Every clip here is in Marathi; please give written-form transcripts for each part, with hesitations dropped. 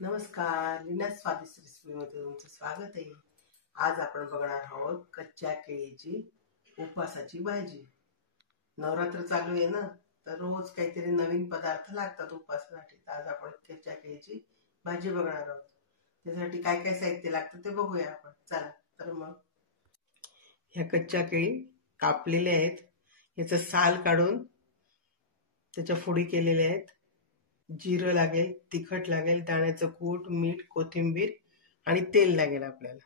नमस्कार, लीना स्वादिष्ट रेसिपीमध्ये तुमचं स्वागत आहे। आज आपण बघणार आहोत कच्च्या केळीची उपवासाची भाजी। नवरात्र चालू आहे ना, तर रोज काहीतरी नवीन पदार्थ लागतात उपवासासाठी। आज आपण कच्च्या केळीची भाजी बघणार आहोत। त्यासाठी काय काय साहित्य लागतं ते बघूया आपण। चला तर मग ह्या कच्च्या केळी कापलेल्या आहेत, याचं साल काढून त्याच्या फोडी केलेल्या आहेत। जिरं लागेल, तिखट लागेल, दाण्याचं कूट, मीठ, कोथिंबीर आणि तेल लागेल आपल्याला।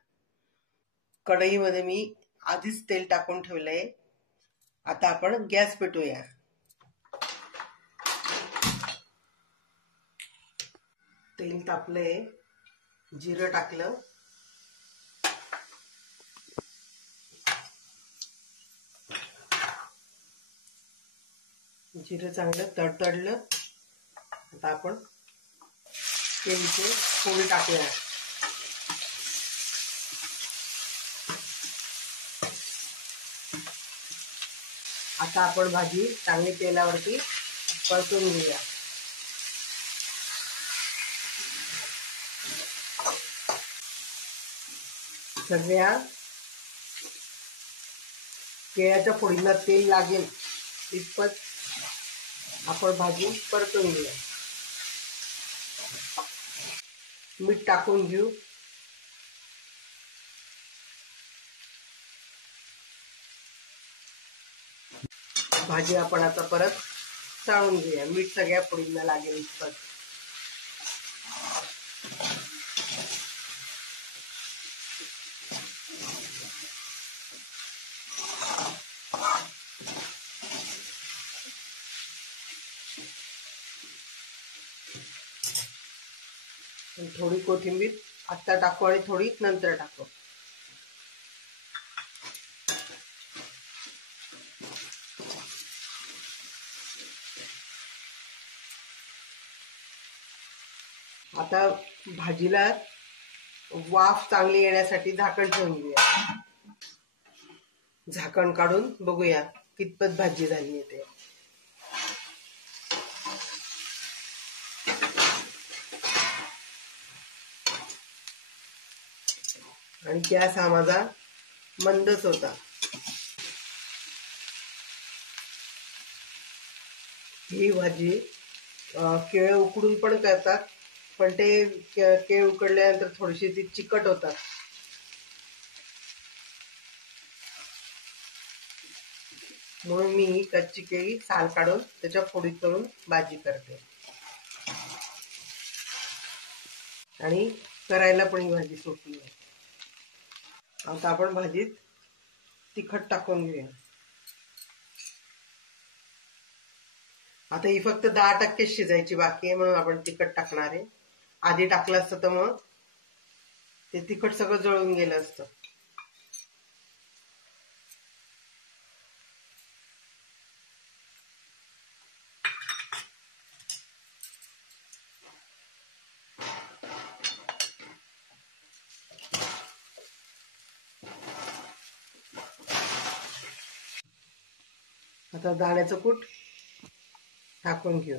कढईमध्ये मी आधीच तेल टाकून ठेवलंय। आता आपण गॅस पेटवूया। तेल तापलंय, जिरं टाकलं, जिरं चांगलं तडतडलं। आता आपण केळीचे फोडी टाकूया। आता आपण भाजी चांगली तेलावरती परतून घेऊया। सगळ्या केळ्याच्या फोडीला तेल लागेल इतपत आपण भाजी परतून घेऊया। मीठ टाकून घेऊ। भाजी आपण आता परत चाळून घेऊया। मीठ सगळ्या फोडींना लागेल इतपत। थोडी कोथिंबीर आता टाकू आणि थोडी नंतर टाकू। आता भाजीला वाफ चांगली येण्यासाठी झाकण ठेवून घेऊया। झाकण काढून बघूया कितपत भाजी झाली आहे ते। आणि गॅस हा माझा मंदच होता। ही भाजी केळ उकडून पण करतात, पण ते केळ उकडल्यानंतर थोडीशी ती चिकट होतात। म्हणून मी कच्ची केळी साल काढून त्याच्या फोडी करून भाजी करते। आणि करायला पण ही भाजी सोपी आहे। आता आपण भाजीत तिखट टाकून घेऊया। आता ही फक्त 10% शिजायची बाकी आहे, म्हणून आपण तिखट टाकणार आहे। आधी टाकलं असतं तर मग ते तिखट सगळं जळून गेलं असतं। आता दाण्याचं कूट टाकून घेऊ।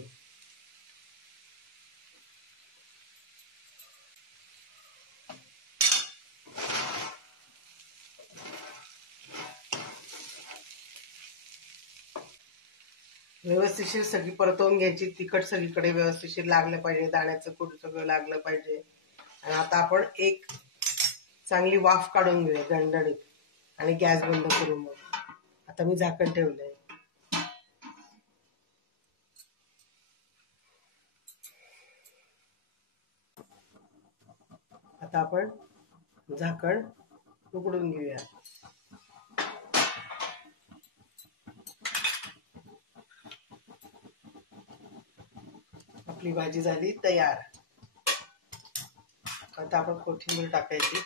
व्यवस्थितशीर सगळी परतवून घ्यायची। तिखट सगळीकडे व्यवस्थितशीर लागलं पाहिजे, दाण्याचं कूट सगळं लागलं पाहिजे। आणि आता आपण एक चांगली वाफ काढून घेऊया दणदणीत आणि गॅस बंद करू। मग आता मी झाकण ठेवलंय। आता आपण झाकण उघडून घेऊया। आपली भाजी झाली तयार। आता आपण कोथिंबीर टाकायची।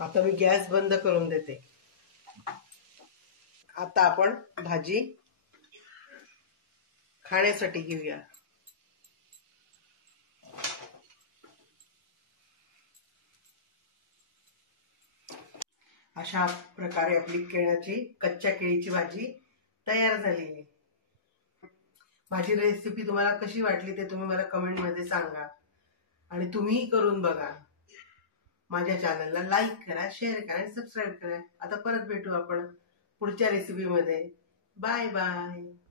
आता मी गॅस बंद करून देते। आता आपण भाजी खाण्यासाठी घेऊया। अशा प्रकारे आपली कच्च्या केळीची भाजी तयार झाली. माझी रेसिपी तुम्हाला कशी वाटली ते तुम्ही मला कमेंट मध्ये सांगा आणि तुम्हीही करून बघा. माझ्या चॅनलला लाईक करा, शेअर करा आणि सबस्क्राईब करा. आता परत भेटू आपण पुढच्या रेसिपीमध्ये. Bye bye.